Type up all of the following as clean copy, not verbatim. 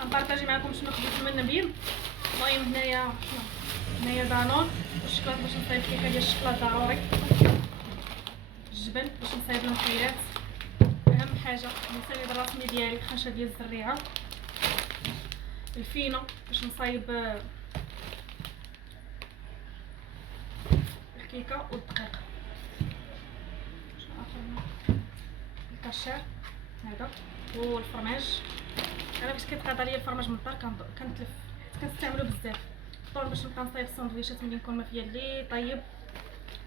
غنبارطاجي معكم شنو خديت من النبيل. المهم هنايا دانون والشكلاط باش نصايب كيكه ديال الشكلاط ضروري، الجبن باش نصايب المخيرات، اهم حاجه نصايب الرسمي ديالي الخنشه ديال الزريعه، الفينو باش نصايب الكيكه والدقيق، الكاشير هذا والفرماج. انا باش كيتقاطع ليا الفرماج من الدار كنتلف حيت كنستعملو بزاف الفطور باش نبقى نصايب الساندويشات ملي نكون ما فيا اللي طيب.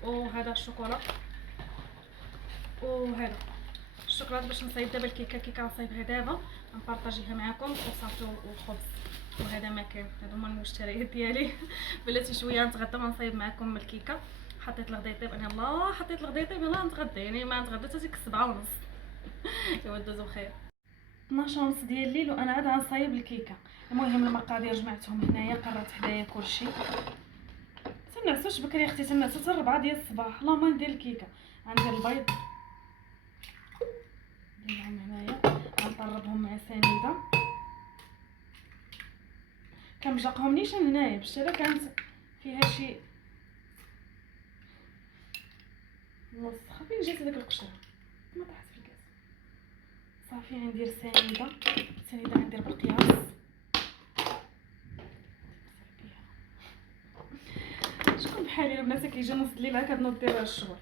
وهذا الشوكولا وهذا الشوكولاط باش نصايب دابا الكيكه نصايبها دابا نبارطاجيها معكم وصافي. والخبز وهذا ما كان، هادو هما المشتريات ديالي. بلاتي شويه نتغدى ونصايب معكم الكيكه. حطيت الغدا يطيب، انا الله حطيت الغدا يطيب يلاه نتغدى، يعني ما نتغدى حتى ديك 7:30. ايوا دوزو بخير. 12:30 ديال الليل وانا عاد غنصايب الكيكه. المهم المقادير جمعتهم هنايا، قررت حدايا كلشي. تنعسوش بكري اختي، تنعسو حتى 4 ديال الصباح. اللهم ندير الكيكه، غندير البيض نديرهم هنايا، غنطربهم مع سنيده. كنبجقهم نيشان هنايا باش الا كانت فيها شي نص فين جات هذيك القشره ما طاحت في الكاس. صافي غندير سنيده غندير بالقياس. شكون بحالي البنات كيجي نص الليل هكا تنوض دير الشغل.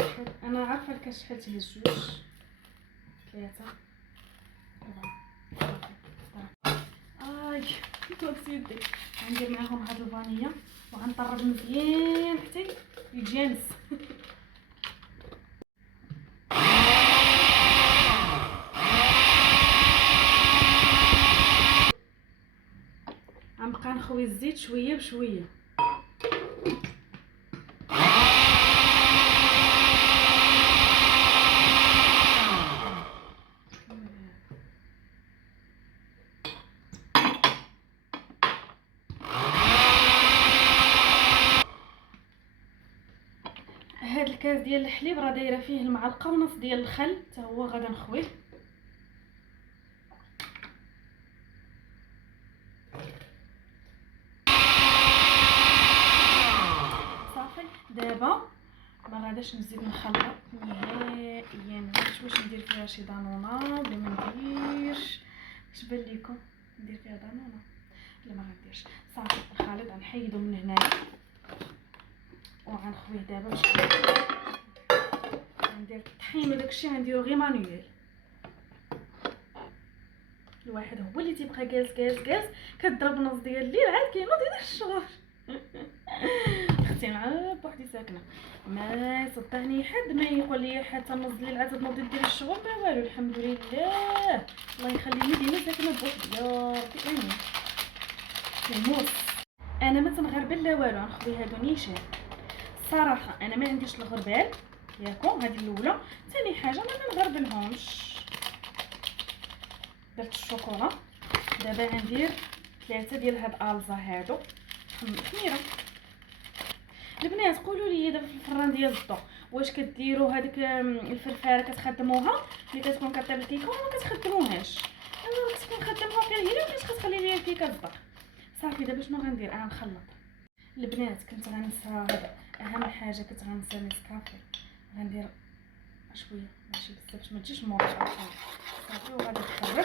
واحد، انا عارفه الكاس شحال تهز، 2 3 4 كنت يدي. غندير معاهم هاد الفانيلا وغنطرب مزيان حتى يتجانس. غنبقى نخوي الزيت شويه بشويه. هاد الكاس ديال الحليب راه دايره فيه المعلقه ونص ديال الخل حتى هو غادا نخويه. صافي دابا ما غاداش نزيد نخلط نهائيا. واش ندير فيها شي دانونه ولا ما نديرش؟ اش بان لكم ندير فيها دانونه؟ لا ما غنديرش. صافي الخليط غنحيدو من هنايا وغنخويه دابا باش غندير الطحين وداكشي غنديرو غير مانيوال. الواحد هو اللي تيبقى جالس كضرب نص ديال الليل عاد كينوض يدير الشغل. اختي مع بوحدي ساكنه ما يصدقني حد ما يقول لي حتى نص الليل عاد تنوضي ديري الشغل ما والو. الحمد لله الله يخلي المدينه ساكنه بوحدي يا ربي امين. الموس انا ما تنغربل لا والو، غنخوي هادو نيشان. الصراحه انا ما عنديش الغربال ياكم، هذه الاولى. ثاني حاجه ما نغربلهمش. درت الشوكولا دابا غندير 3 ديال هاد الالزا هادو خميره. البنات قولوا لي دابا في الفران ديال الضو واش كديروا هذيك الفرفاره كتخدموها ملي كتكون كطيب الكيكه ولا ما كتخدموهاش؟ انا كنت كنخدمها غير هي باش كتخلي لي الكيكه تصدق. صافي دابا شنو غندير؟ غنخلط. البنات كنت غنسى هذا اهم حاجه، كنت غنسى نسكافي. غندير شويه ماشي بزاف باش ما تجيش مورا. صافي وغادي نخرج.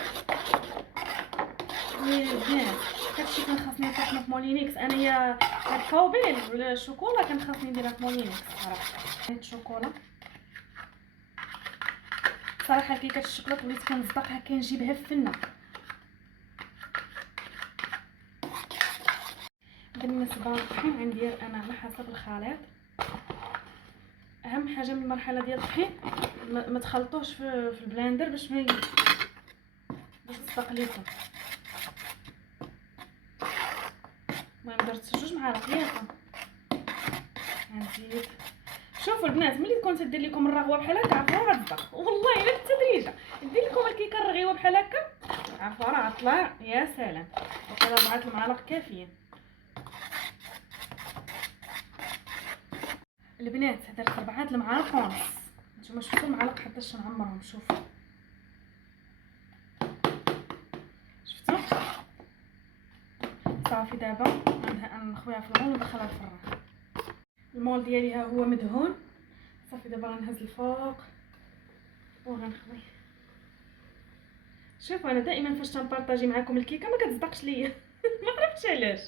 البنات هادشي كان خاصني نطحنو في مولينيكس انايا. هاد الكاوبيل ولا الشوكولا كان خاصني نديرها في مولينيكس صراحه. هاد الشوكولا صراحه كيكه الشوكولاط وليت كنصدقها كنجيبها في فنه. بالنسبه للطحين غندير انا على حسب الخليط. اهم حاجه من المرحله ديال الطحين ما تخلطوش في البلاندر باش تصدق ليكم. المهم درت 2 معالق ياكم. غنزيد. شوفوا البنات ملي تكون تدير لكم الرغوه بحال هكا عرفوا غتصدق والله الا بالتدريجه. دير لكم الكيكه الرغيوه بحال هكا عرفوا راه غطلع يا سلام. وكذا 4 المعالق كافيين. البنات درت 4 المعالق ونص. نتوما شفتوا المعالق حتى نعمرهم. شوفوا شفتوا صافي. دابا غنخويها في المول وندخلها الفران. المول ديالي ها هو مدهون. صافي دابا غنهز الفوق وغنخوي. شوفوا انا دائما فاش تنبارطاجي معكم الكيكه ما كتصدقش ليا ما عرفتش علاش.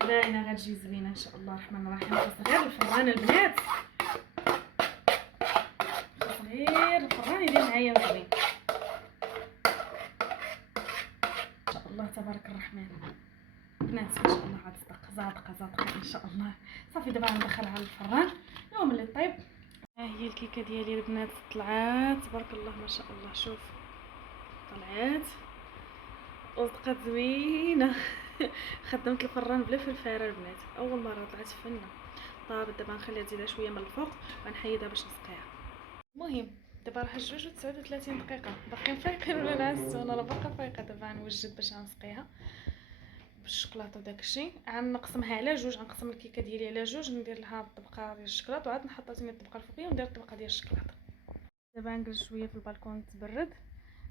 باينه غتجي زوينه ان شاء الله الرحمن الرحيم. خاص غير الفران البنات، خاص غير الفران يدير معايا زوين ان شاء الله تبارك الرحمن. بنات ان شاء الله غتصدق زادقه ان شاء الله. صافي دابا غندخلها للفران يوم اللي طيب. ها هي الكيكه ديالي البنات طلعات تبارك الله ما شاء الله. شوف طلعات وصدقات زوينه خدمت الفران بلا فلفله البنات، اول مره طلعت فنه. طابت دابا نخليها تزيد شويه من الفوق ونحيدها باش نسقيها. المهم دابا راه 2:39 دقيقه. باقيين فايقين ولا نعسوا؟ انا راه باقا فايقه. دابا غنوجد باش غنسقيها بالشوكولاته وداكشي. غنقسمها على جوج، غنقسم الكيكه ديالي على جوج، ندير لها الطبقه ديال الشوكولاته وعاد نحط ثاني الطبقه الفوقيه وندير الطبقه ديال الشوكولاته. دابا غنجلس شويه في البالكون تبرد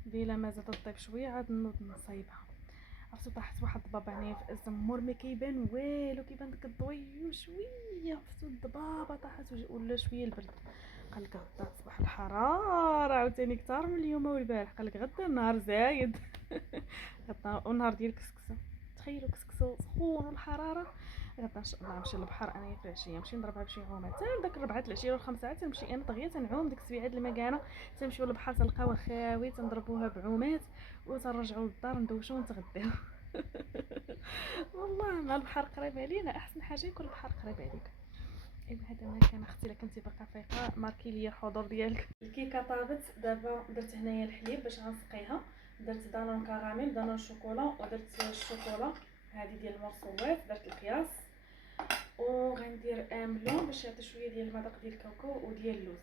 بلا ما زادت طيب شويه عاد نوض نصايبها. عرفتو طاحت واحد الضبابه هنايا في الزمور ما كيبان والو، كيبان داك الضوي وشويه. عرفتو الضبابه طاحت ولا شويه البرد. قال لك غدا تصبح الحراره عاوتاني كثر من اليوم والبارح. قال لك غدا النهار زايد غدا والنهار ديال الكسكسه. تخيلوا كسكسو سخون والحراره. غدا ان شاء الله نمشي للبحر انايا في العشيه، نمشي نضربها بشي عومات حتى داك 4 العشيه ولا 5 ساعات. تنمشي انا دغيا تنعوم ديك السبيعات المكانه، تنمشيو للبحر تلقاوه خاوي تنضربوها بعومات وتنرجعوا للدار ندوشو ونتغداو والله مع البحر قريب علينا احسن حاجه يكون البحر قريب عليك. ايوا هذا ما كان اختي. الا كنتي باقا فايقه ماركي لي الحضور ديالك. الكيكه طابت دابا. درت هنايا الحليب باش غنسقيها. درت دانون كراميل دانون شوكولا ودرت الشوكولا هذه ديال المرصوات. درت القياس وغندير ملون باش يعطي شويه ديال المذاق ديال الكاوكاو وديال اللوز.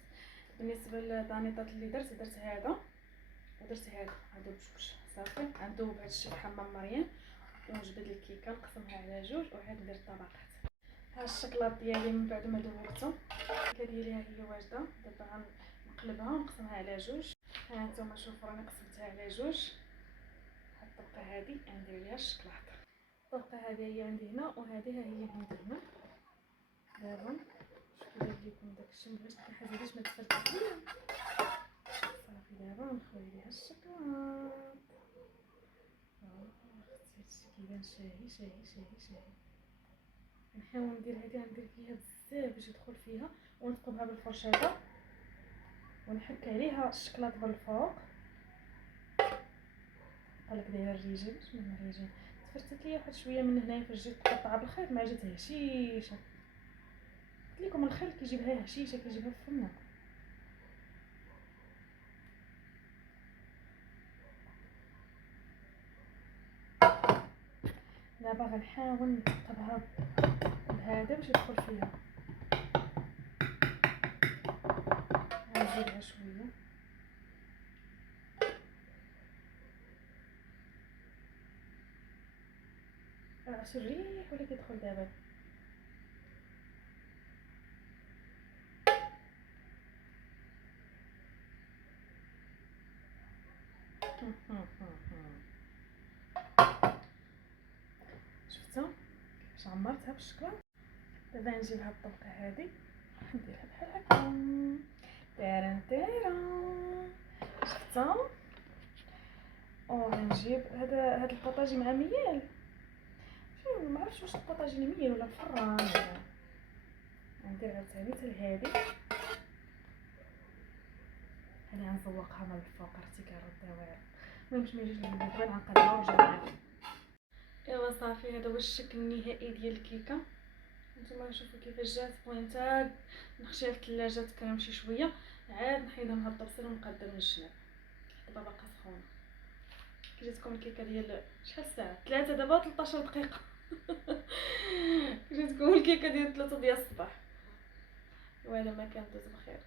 بالنسبه للدانيطات اللي درت هذا ودرت هذا هادو بجوج. صافي غندوب هادشي في حمام مريم ونجبد الكيكه نقسمها على جوج وعاد ندير الطبقات. ها الشكلاط ديالي من بعد ما دوبته الكيكه ديالي ها هي واجده. دابا غنقلبها ونقسمها على جوج. ها نتوما شوفوا راني قسمتها على جوج. هاد الطبقه هادي غندير ليها الشكلاط. الطبقه هذه هي عندي هنا وهذه ها هي عندي هنا. دابا شوفوا داير لكم داكشي باش الحاجه ما تفرقش ليا. صافي دابا نخوي ليها الشكلاط. اختي هادشي كيبان شاهي شاهي شاهي شاهي. نحاول ندير هذه ندير فيها بزاف باش يدخل فيها ونثقبها بالفرشاطه ونحك عليها الشكلاط بالفوق. قالك دايره الريجين شنو هو الريجين. تفرتت ليا واحد شويه من هنايا فاش جيت تقطع بالخيط ما جات هشيشه. قلت لكم الخيط كيجيبها هشيشه كيجيبها فمه. دابا غنحاول نثقبها بهذا باش يدخل فيها. غنزيدها شويه عرفتي الريح ولا كيدخل دابا. شفتوا كيفاش عمرتها بالشكلاط. دابا نجيب هاد الطبقه هادي نديرها بحال هكا تيران تيران. شفتوا غنجيب هاد البوطاجي مع ميال. شنو ما عرفتش واش البوطاجي ميال ولا الفران ولا. غندير عاوتاني حتى لهادي. انا غنزوقها من الفوق عرفتي كيرد واعر. المهم باش ما يجيش الفيديو طويل غنقلبها ونرجع معاكم. ايوا صافي هذا هو الشكل النهائي ديال الكيكه. نتوما شوفوا كيفاش جات بوينتاد. نخشيها في الثلاجه تكرم شي شويه عاد نحيدها من هاد الطبسيل ونقدم من الجناب. دابا باقا سخونه. كي جاتكم الكيكه ديال شحال الساعه 3 دابا 13 دقيقه كي جاتكم الكيكه ديال 3 ديال الصباح. وهذا ما كان دوز بخير.